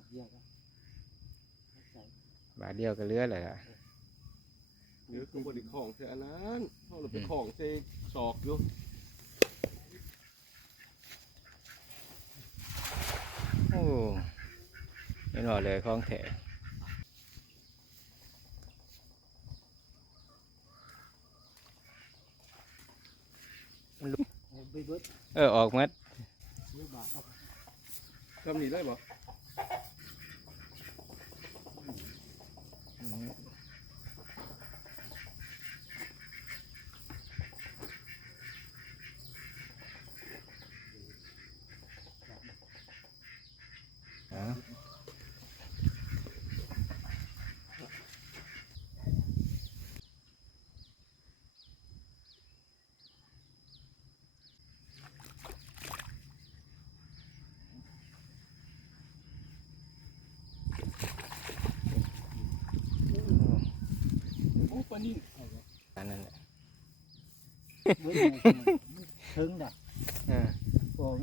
ทเดียวก็ใส่ บาทเดียวก็เหลือเลยล่ะ หรือคือบริของเท่านั้นเขาเราไปของใส่ศอกอยู่ โอ้ไม่หน่อยเลยของแถม เอาไปเบิด ออกมัด ซื้อบาทเอา ทำนี่ได้บ่ อ๋อ โอ้ปลานิ่ อันนั้นแหละ เบิดถึงได้ อ่า ผม